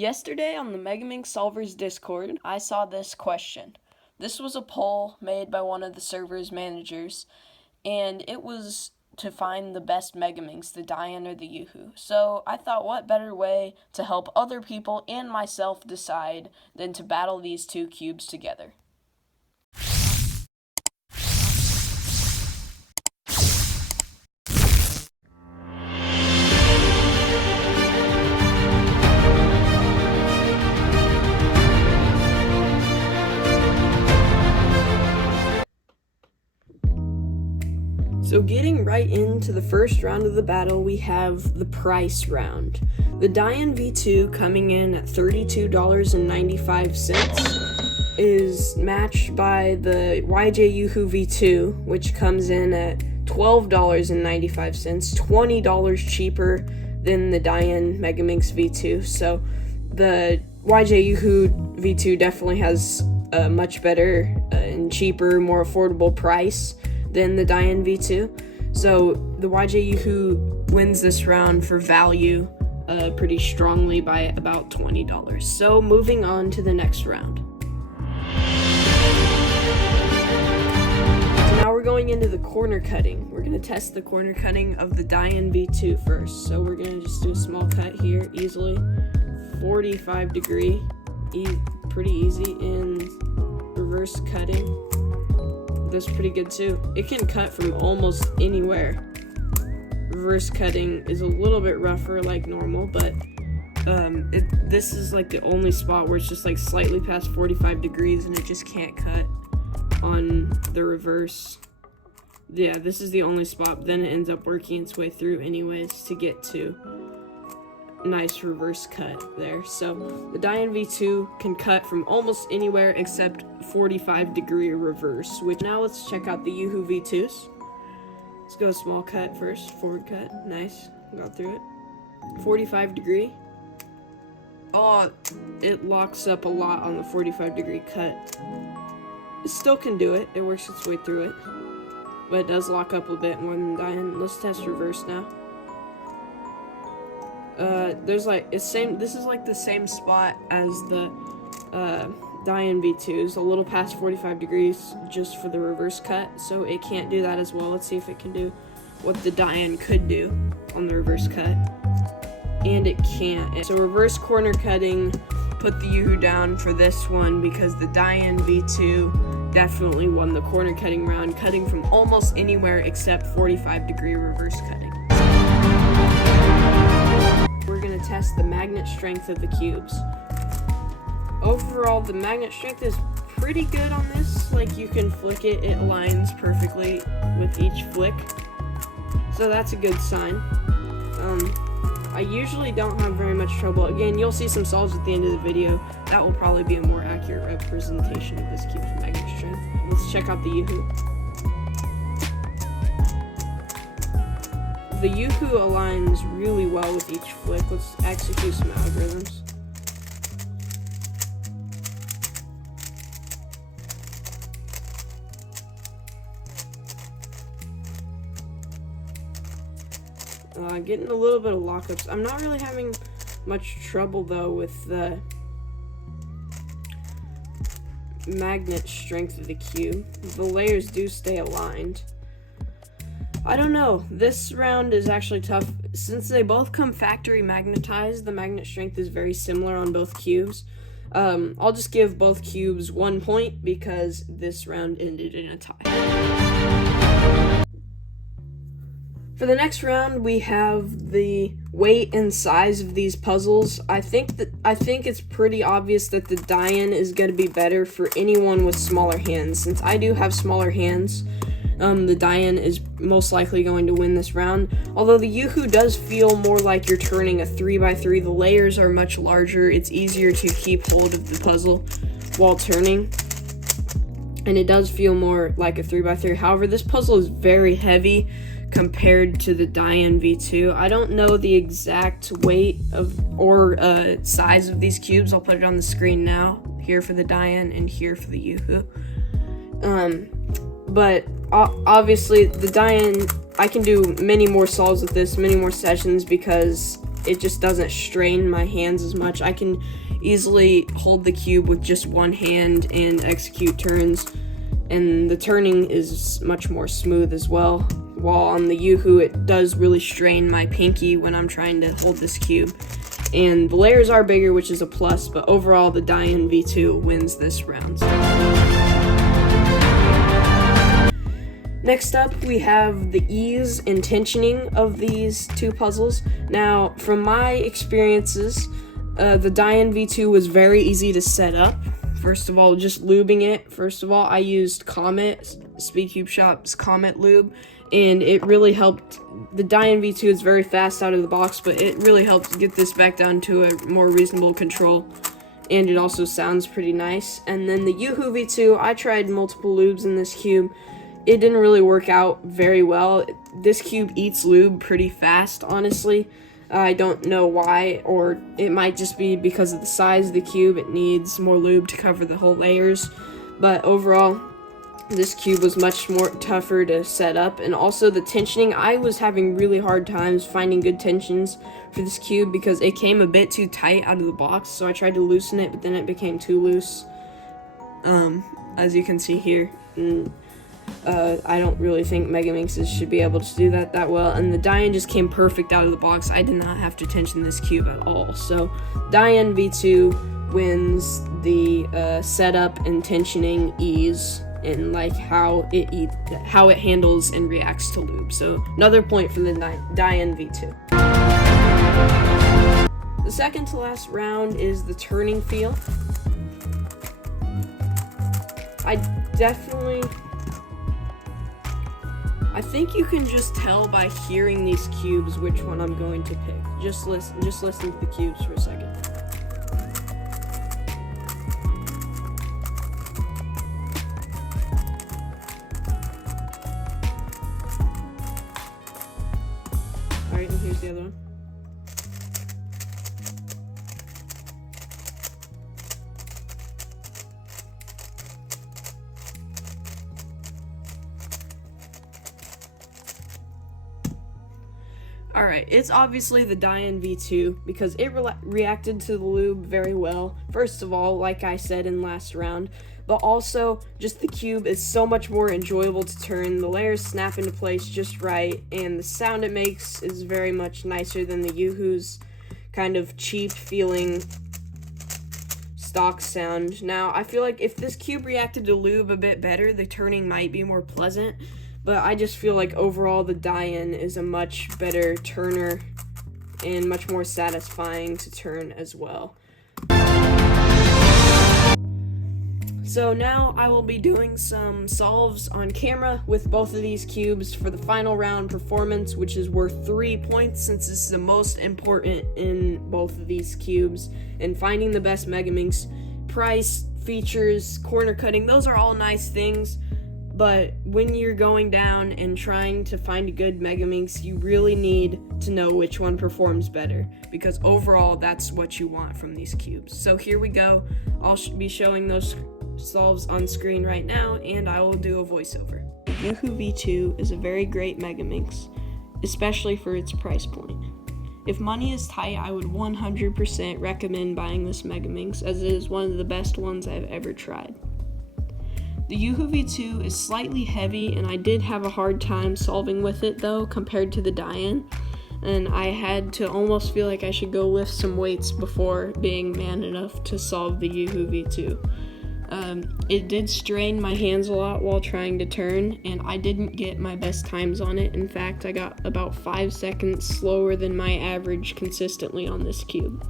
Yesterday on the Megaminx Solvers Discord, I saw this question. This was a poll made by one of the server's managers, and it was to find the best Megaminx, the DaYan or the YuHu. So I thought, what better way to help other people and myself decide than to battle these two cubes together. So getting right into the first round of the battle, we have the price round. The DaYan V2 coming in at $32.95 is matched by the YuHu V2, which comes in at $12.95, $20 cheaper than the DaYan Megaminx V2. So the YuHu V2 definitely has a much better and cheaper, more affordable price than the DaYan V2. So the YuHu wins this round for value pretty strongly by about $20. So moving on to the next round. So now we're going into the corner cutting. We're going to test the corner cutting of the DaYan V2 first. So we're going to just do a small cut here easily. 45 degree, pretty easy, and reverse cutting. That's pretty good too. It can cut from almost anywhere. Reverse cutting is a little bit rougher like normal, but this is like the only spot where it's just like slightly past 45 degrees and it just can't cut on the reverse. Yeah, this is the only spot. Then it ends up working its way through anyways to get to nice reverse cut there. So the DaYan V2 can cut from almost anywhere except 45 degree reverse, which now let's check out the YuHu V2s. Let's go small cut first, forward cut, nice, got through it. 45 degree. Oh, it locks up a lot on the 45 degree cut. It still can do it, it works its way through it, but it does lock up a bit more than DaYan. Let's test reverse now. There's like it's same. This is like the same spot as the DaYan V2s, a little past 45 degrees, just for the reverse cut. So it can't do that as well. Let's see if it can do what the DaYan could do on the reverse cut, and it can't. So reverse corner cutting put the YuHu down for this one because the DaYan V2 definitely won the corner cutting round, cutting from almost anywhere except 45 degree reverse cutting. We're going to test the magnet strength of the cubes. Overall, the magnet strength is pretty good on this. Like, you can flick it, it aligns perfectly with each flick. So that's a good sign. I usually don't have very much trouble. Again, you'll see some solves at the end of the video. That will probably be a more accurate representation of this cube's magnet strength. Let's check out the YuHu. The YuHu aligns really well with each flick. Let's execute some algorithms. Getting a little bit of lockups. I'm not really having much trouble though with the magnet strength of the cube. The layers do stay aligned. I don't know, this round is actually tough. Since they both come factory magnetized, the magnet strength is very similar on both cubes. I'll just give both cubes 1 point because this round ended in a tie. For the next round, we have the weight and size of these puzzles. I think it's pretty obvious that the DaYan is going to be better for anyone with smaller hands. Since I do have smaller hands, the DaYan is most likely going to win this round. Although the YuHu does feel more like you're turning a 3x3. The layers are much larger. It's easier to keep hold of the puzzle while turning. And it does feel more like a 3x3. However, this puzzle is very heavy compared to the DaYan V2. I don't know the exact weight of or size of these cubes. I'll put it on the screen now. Here for the DaYan and here for the YuHu. But obviously the DaYan, I can do many more solves with this, many more sessions, because it just doesn't strain my hands as much. I can easily hold the cube with just one hand and execute turns, and the turning is much more smooth as well. While on the YuHu, it does really strain my pinky when I'm trying to hold this cube. And the layers are bigger, which is a plus, but overall the DaYan V2 wins this round. Next up, we have the ease and tensioning of these two puzzles. Now, from my experiences, the DaYan V2 was very easy to set up. First of all, just lubing it. First of all, I used Comet, Speedcube Shop's Comet lube, and it really helped. The DaYan V2 is very fast out of the box, but it really helped get this back down to a more reasonable control, and it also sounds pretty nice. And then the YuHu V2, I tried multiple lubes in this cube. It didn't really work out very well. This cube eats lube pretty fast, honestly. I don't know why, or it might just be because of the size of the cube. It needs more lube to cover the whole layers. But overall, this cube was much more tougher to set up. And also the tensioning, I was having really hard times finding good tensions for this cube because it came a bit too tight out of the box. So I tried to loosen it, but then it became too loose, as you can see here. And I don't really think Megaminxes should be able to do that well, and the DaYan just came perfect out of the box. I did not have to tension this cube at all, so DaYan V2 wins the setup and tensioning ease and like how it handles and reacts to lube. So another point for the DaYan V2. The second to last round is the turning feel. I think you can just tell by hearing these cubes which one I'm going to pick. Just listen to the cubes for a second. Alright, and here's the other one. Alright, it's obviously the DaYan V2 because it reacted to the lube very well. First of all, like I said in last round, but also just the cube is so much more enjoyable to turn. The layers snap into place just right, and the sound it makes is very much nicer than the YuHu's kind of cheap feeling stock sound. Now, I feel like if this cube reacted to lube a bit better, the turning might be more pleasant. But I just feel like overall the DaYan is a much better turner and much more satisfying to turn as well. So now I will be doing some solves on camera with both of these cubes for the final round performance, which is worth 3 points since this is the most important in both of these cubes. And finding the best Megaminx, price, features, corner cutting, those are all nice things. But when you're going down and trying to find a good Megaminx, you really need to know which one performs better, because overall that's what you want from these cubes. So here we go. I'll be showing those solves on screen right now, and I will do a voiceover. The YuHu V2 is a very great Megaminx, especially for its price point. If money is tight, I would 100% recommend buying this Megaminx, as it is one of the best ones I've ever tried. The YuHu V2 is slightly heavy, and I did have a hard time solving with it though compared to the DaYan, and I had to almost feel like I should go lift some weights before being man enough to solve the YuHu V2. It did strain my hands a lot while trying to turn, and I didn't get my best times on it. In fact, I got about 5 seconds slower than my average consistently on this cube.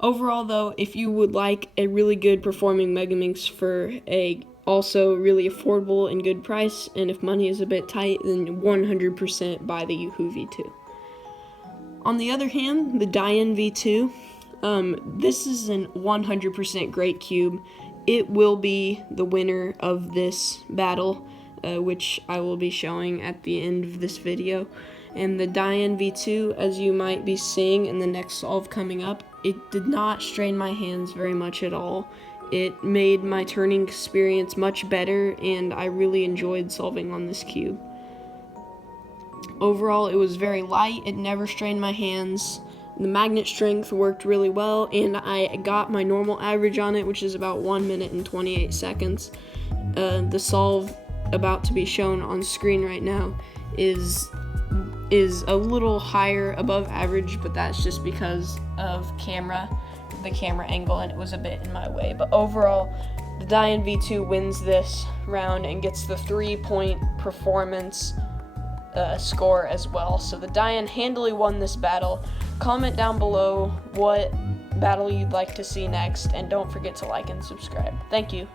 Overall though, if you would like a really good performing Megaminx for a also really affordable and good price, and if money is a bit tight, then 100% buy the YuHu V2. On the other hand, the DaYan V2, this is an 100% great cube. It will be the winner of this battle, which I will be showing at the end of this video. And the DaYan V2, as you might be seeing in the next solve coming up, it did not strain my hands very much at all. It made my turning experience much better, and I really enjoyed solving on this cube. Overall, it was very light. It never strained my hands. The magnet strength worked really well, and I got my normal average on it, which is about 1 minute and 28 seconds. The solve about to be shown on screen right now is a little higher above average, but that's just because of the camera angle, and it was a bit in my way. But overall, the DaYan V2 wins this round and gets the 3-point performance score as well. So the DaYan handily won this battle. Comment down below what battle you'd like to see next, and don't forget to like and subscribe. Thank you.